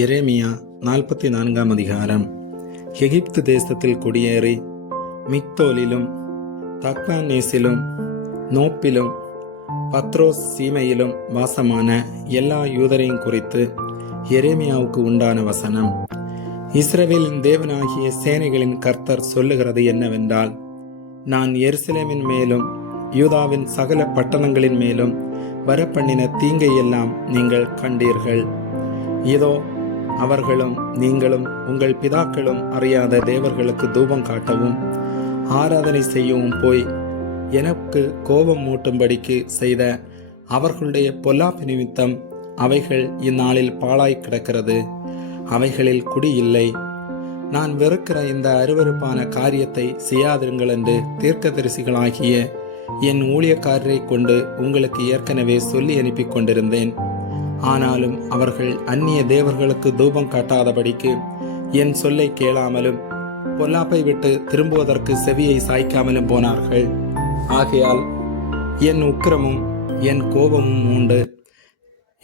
எரேமியா 44 அதிகாரம். எகிப்து தேசத்தில் குடியேறி மிக்தோலிலும் தக்பானேசிலும் நோப்பிலும் பத்ரோஸ் சீமையிலும் வாசமான எல்லா யூதரையும் குறித்து எரேமியாவுக்கு உண்டான வசனம். இஸ்ரவேலின் தேவனாகிய சேனைகளின் கர்த்தர் சொல்லுகிறது என்னவென்றால், நான் எருசலேமின் மேலும் யூதாவின் சகல பட்டணங்களின் மேலும் வரப்பண்ணின தீங்கையெல்லாம் நீங்கள் கண்டீர்கள். இதோ அவர்களும் நீங்களும் உங்கள் பிதாக்களும் அறியாத தேவர்களுக்கு தூபம் காட்டவும் ஆராதனை செய்யவும் போய் எனக்கு கோபம் மூட்டும்படிக்கு செய்த அவர்களுடைய பொல்லாப்பு நிமித்தம் அவைகள் இந்நாளில் பாழாய் கிடக்கிறது. அவைகளில் குடி இல்லை. நான் வெறுக்கிற இந்த அருவருப்பான காரியத்தை செய்யாதிருங்கள் என்று தீர்க்கதரிசிகளாகிய என் ஊழியக்காரரை கொண்டு உங்களுக்கு ஏற்கனவே சொல்லி அனுப்பி கொண்டிருந்தேன். ஆனாலும் அவர்கள் அந்நிய தேவர்களுக்கு தூபம் காட்டாதபடிக்கு என் சொல்லை கேளாமலும் பொல்லாப்பை விட்டு திரும்புவதற்கு செவியை சாய்க்காமலும் போனார்கள். ஆகையால் என் உக்கிரமும் என் கோபமும் உண்டு.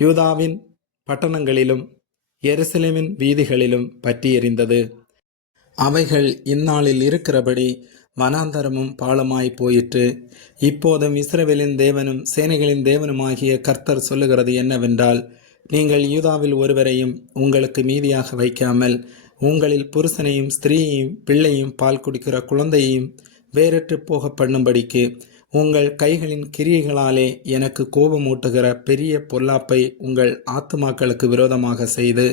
யூதாவின் பட்டணங்களிலும் எருசலேமின் வீதிகளிலும் பற்றி எறிந்தது. அவைகள் இந்நாளில் இருக்கிறபடி வனாந்தரமும் பாலமாய் போயிற்று. இப்போதும் இஸ்ரவேலின் தேவனும் சேனைகளின் தேவனுமாகிய கர்த்தர் சொல்லுகிறது என்னவென்றால், நீங்கள் யூதாவில் ஒருவரையும் உங்களுக்கு மீதியாக வைக்காமல் உங்களில் புருஷனையும் ஸ்திரீயையும் பிள்ளையும் பால் குடிக்கிற குழந்தையையும் வேறற்று போக பண்ணும்படிக்கு உங்கள் கைகளின் கிரியைகளாலே எனக்கு கோபமூட்டுகிற பெரிய பொல்லாப்பை உங்கள் ஆத்துமாக்களுக்கு விரோதமாக செய்து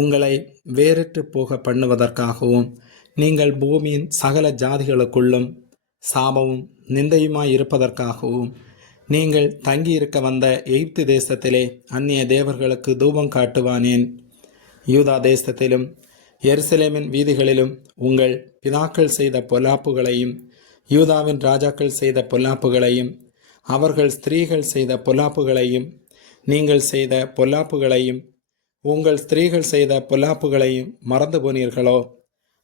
உங்களை வேறற்று போக பண்ணுவதற்காகவும் நீங்கள் பூமியின் சகல ஜாதிகளுக்குள்ளும் சாபமும் நிந்தையுமாய் இருப்பதற்காகவும் நீங்கள் தங்கியிருக்க வந்த எகிப்து தேசத்திலே அந்நிய தேவர்களுக்கு தூபம் காட்டுவானேன். யூதா தேசத்திலும் எருசலேமின் வீதிகளிலும் உங்கள் பிதாக்கள் செய்த பொல்லாப்புகளையும் யூதாவின் ராஜாக்கள் செய்த பொல்லாப்புகளையும் அவர்கள் ஸ்திரீகள் செய்த பொல்லாப்புகளையும் நீங்கள் செய்த பொல்லாப்புகளையும் உங்கள் ஸ்திரீகள் செய்த பொல்லாப்புகளையும் மறந்து போனீர்களோ?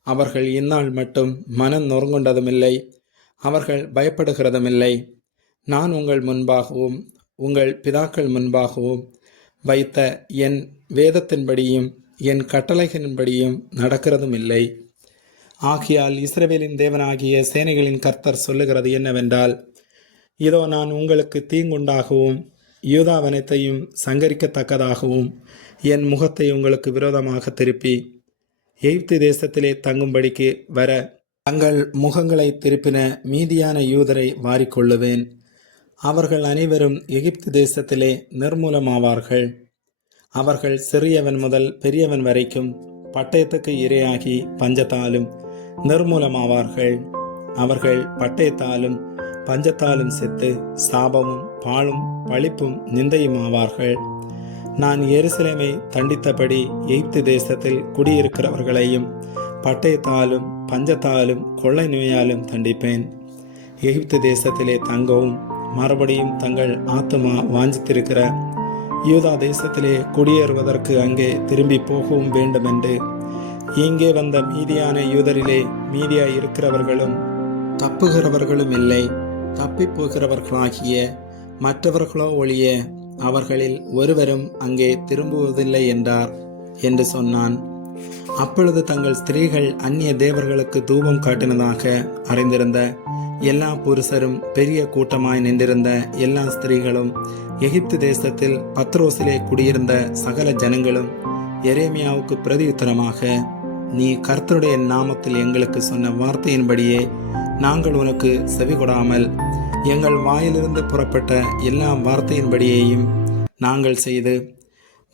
அவர்கள் இந்நாள் மட்டும் மனம் நொறுங்குண்டதுமில்லை, அவர்கள் பயப்படுகிறதுமில்லை. நான் உங்கள் முன்பாகவும் உங்கள் பிதாக்கள் முன்பாகவும் வைத்த என் வேதத்தின்படியும் என் கட்டளைகளின்படியும் நடக்கிறதும் இல்லை. ஆகையால் இஸ்ரவேலின் தேவனாகிய சேனைகளின் கர்த்தர் சொல்லுகிறது என்னவென்றால், இதோ நான் உங்களுக்கு தீங்குண்டாகவும் யூதாவனத்தையும் சங்கரிக்கத்தக்கதாகவும் என் முகத்தை உங்களுக்கு விரோதமாக திருப்பி எகிப்து தேசத்திலே தங்கும்படிக்கு வர தங்கள் முகங்களை திருப்பின மீதியான யூதரை வாரிக்கொள்ளுவேன். அவர்கள் அனைவரும் எகிப்து தேசத்திலே நிர்மூலமாவார்கள். அவர்கள் சிறியவன் முதல் பெரியவன் வரைக்கும் பட்டயத்துக்கு இரையாகி பஞ்சத்தாலும் நிர்மூலமாவார்கள். அவர்கள் பட்டயத்தாலும் பஞ்சத்தாலும் செத்து சாபமும் பாழும் பழிப்பும் நிந்தையுமாவார்கள். நான் எருசலேமை தண்டித்தபடி எகிப்து தேசத்தில் குடியிருக்கிறவர்களையும் பட்டயத்தாலும் பஞ்சத்தாலும் கொள்ளை நோயாலும் தண்டிப்பேன். எகிப்து தேசத்திலே தங்கவும் மறுபடியும் தங்கள் ஆத்துமா வாஞ்சித்திருக்கிற யூதா தேசத்திலே குடியேறுவதற்கு அங்கே திரும்பி போகவும் வேண்டுமென்று இங்கே வந்த மீதியான யூதரிலே மீதியாய் இருக்கிறவர்களும் தப்புகிறவர்களும் இல்லை, தப்பி போகிறவர்களாகிய மற்றவர்களோ ஒழிய அவர்களில் ஒருவரும் அங்கே திரும்புவதில்லை என்றார் என்று சொன்னான். அப்பொழுது தங்கள் ஸ்திரீகள் அந்நிய தேவர்களுக்கு தூபம் காட்டினதாக அறிந்திருந்த எல்லா புருஷரும் பெரிய கூட்டமாய் நின்றிருந்த எல்லா ஸ்திரீகளும் எகிப்து தேசத்தில் பத்ரோசிலே குடியிருந்த சகல ஜனங்களும் எரேமியாவுக்கு பிரதியுத்தரமாக, நீ கர்த்தருடைய நாமத்தில் எங்களுக்கு சொன்ன வார்த்தையின்படியே நாங்கள் உனக்கு செவிகொடாமல் எங்கள் வாயிலிருந்து புறப்பட்ட எல்லா வார்த்தையின்படியையும் நாங்கள் செய்து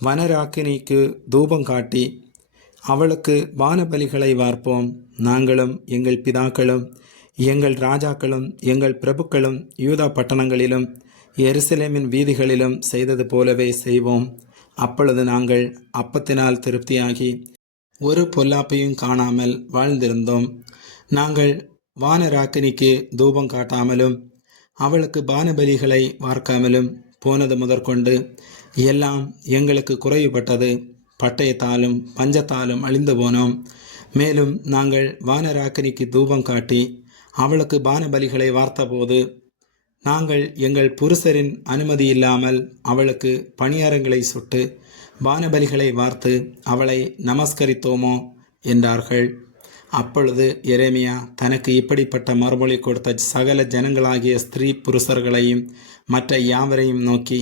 வனராக்கினிக்கு தூபம் காட்டி அவளுக்கு வானபலிகளை வார்ப்போம். நாங்களும் எங்கள் பிதாக்களும் எங்கள் ராஜாக்களும் எங்கள் பிரபுக்களும் யூதா பட்டணங்களிலும் எருசலேமின் வீதிகளிலும் செய்தது போலவே செய்வோம். அப்பொழுது நாங்கள் அப்பத்தினால் திருப்தியாகி ஒரு பொல்லாப்பையும் காணாமல் வாழ்ந்திருந்தோம். நாங்கள் வானராக்கினிக்கு தூபம் காட்டாமலும் அவளுக்கு பானபலிகளை வார்க்காமலும் போனது முதற்கொண்டு எல்லாம் எங்களுக்கு குறைவுபட்டது. பட்டயத்தாலும் பஞ்சத்தாலும் அழிந்து போனோம். மேலும் நாங்கள் வானராக்கினிக்கு தூபம் காட்டி அவளுக்கு பானபலிகளை வார்த்தபோது நாங்கள் எங்கள் புருஷரின் அனுமதி இல்லாமல் அவளுக்கு பணியாரங்களை சுட்டு வானபலிகளை வார்த்து அவளை நமஸ்கரித்தோமோ என்றார்கள். அப்பொழுது எரேமியா தனக்கு இப்படிப்பட்ட மறுமொழி கொடுத்த சகல ஜனங்களாகிய ஸ்திரீ புருஷர்களையும் மற்ற யாவரையும் நோக்கி,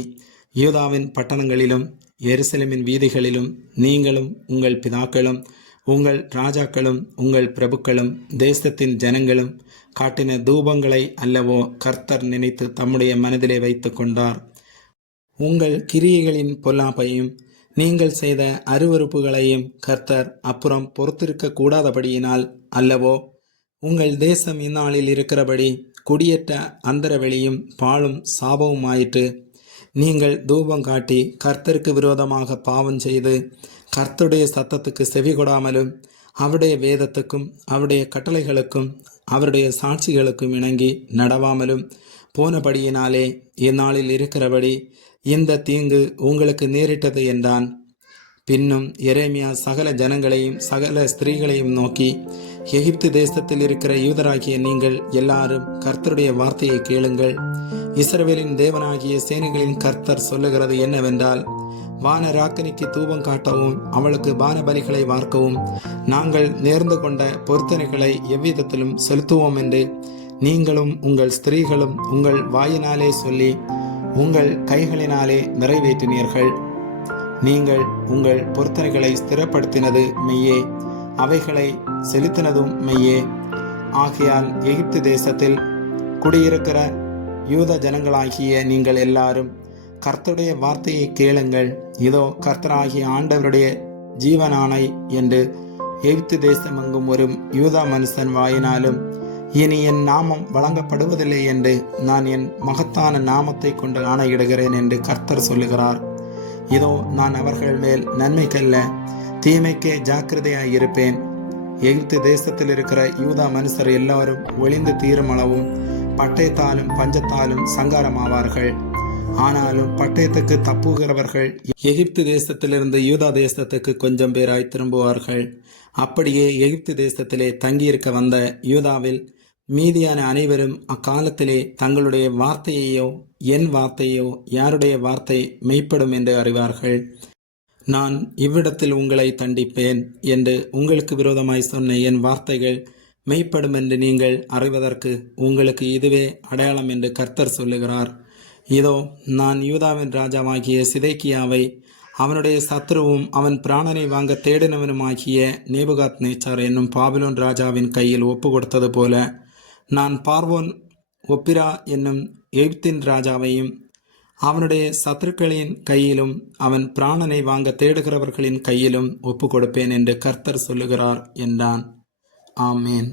யூதாவின் பட்டணங்களிலும் எருசலேமின் வீதிகளிலும் நீங்களும் உங்கள் பிதாக்களும் உங்கள் ராஜாக்களும் உங்கள் பிரபுக்களும் தேசத்தின் ஜனங்களும் காட்டின தூபங்களை அல்லவோ கர்த்தர் நினைத்து தம்முடைய மனதிலே வைத்து கொண்டார். உங்கள் கிரியைகளின் பொல்லாப்பையும் நீங்கள் செய்த அருவருப்புகளையும் கர்த்தர் அப்புறம் பொறுத்திருக்க கூடாதபடியினால் அல்லவோ உங்கள் தேசம் இந்நாளில் இருக்கிறபடி குடியேற்ற அந்தரவெளியும் பாழும் சாபவுமாயிற்று. நீங்கள் தூபம் காட்டி கர்த்தருக்கு விரோதமாக பாவம் செய்து கர்த்தருடைய சத்தத்துக்கு செவி கொடாமலும் அவருடைய வேதத்துக்கும் அவருடைய கட்டளைகளுக்கும் அவருடைய சாட்சிகளுக்கும் இணங்கி நடவாமலும் போனபடியினாலே இந்நாளில் இருக்கிறபடி இந்த தீங்கு உங்களுக்கு நேரிட்டது என்றான். பின்னும் எரேமியா சகல ஜனங்களையும் சகல ஸ்திரீகளையும் நோக்கி, எகிப்து தேசத்தில் இருக்கிற யூதராகிய நீங்கள் எல்லாரும் கர்த்தருடைய வார்த்தையை கேளுங்கள். இஸ்ரவேலின் தேவனாகிய சேனைகளின் கர்த்தர் சொல்லுகிறது என்னவென்றால், வானராக்கனிக்கு தூபம் காட்டவும் அவளுக்கு பானபலிகளை வார்க்கவும் நாங்கள் நேர்ந்து கொண்ட பொருத்தனைகளை எவ்விதத்திலும் செலுத்துவோம் என்று நீங்களும் உங்கள் ஸ்திரீகளும் உங்கள் வாயினாலே சொல்லி உங்கள் கைகளினாலே நிறைவேற்றினீர்கள். நீங்கள் உங்கள் பொருத்தனைகளை ஸ்திரப்படுத்தினது மெய்யே, அவைகளை செலுத்தினதும் மெய்யே. ஆகையால் எகிப்து தேசத்தில் குடியிருக்கிற யூத ஜனங்களாகிய நீங்கள் எல்லாரும் கர்த்தருடைய வார்த்தையை கேளுங்கள். இதோ கர்த்தராகிய ஆண்டவருடைய ஜீவனானை என்று எகிப்து தேசமெங்கும் ஒரு யூதா மனுஷன் வாயினாலும் இனி என் நாமம் வழங்கப்படுவதில்லை என்று நான் என் மகத்தான நாமத்தை கொண்டு ஆணையிடுகிறேன் என்று கர்த்தர் சொல்லுகிறார். இதோ நான் அவர்கள் மேல் நன்மைக்கல்ல தீமைக்கே ஜாக்கிரதையாய் இருப்பேன். எகிப்து தேசத்தில் இருக்கிற யூதா மனுஷர் எல்லாரும் ஒளிந்து தீருமளவும் பட்டயத்தாலும் பஞ்சத்தாலும் சங்காரமாவார்கள். ஆனாலும் பட்டயத்துக்கு தப்புகிறவர்கள் எகிப்து தேசத்திலிருந்து யூதா தேசத்துக்கு கொஞ்சம் பேராய் திரும்புவார்கள். அப்படியே எகிப்து தேசத்திலே தங்கியிருக்க வந்த யூதாவில் மீதியான அனைவரும் அக்காலத்திலே தங்களுடைய வார்த்தையையோ என் வார்த்தையோ யாருடைய வார்த்தை மெய்ப்படும் என்று அறிவார்கள். நான் இவ்விடத்தில் உங்களை தண்டிப்பேன் என்று உங்களுக்கு விரோதமாய் சொன்ன என் வார்த்தைகள் மெய்ப்படும் என்று நீங்கள் அறிவதற்கு உங்களுக்கு இதுவே அடையாளம் என்று கர்த்தர் சொல்லுகிறார். இதோ நான் யூதாவின் ராஜாவாகிய சிதேக்கியாவை அவனுடைய சத்ருவும் அவன் பிராணனை வாங்க தேடினவனுமாகிய நேபுகாத் நேச்சார் என்னும் பாபிலோன் ராஜாவின் கையில் ஒப்பு கொடுத்தது போல நான் பார்வோன் ஒப்பிரா என்னும் எகிப்தின் ராஜாவையும் அவனுடைய சத்துருக்களின் கையிலும் அவன் பிராணனை வாங்க தேடுகிறவர்களின் கையிலும் ஒப்பு கொடுப்பேன் என்று கர்த்தர் சொல்லுகிறார் என்றான். ஆமேன்.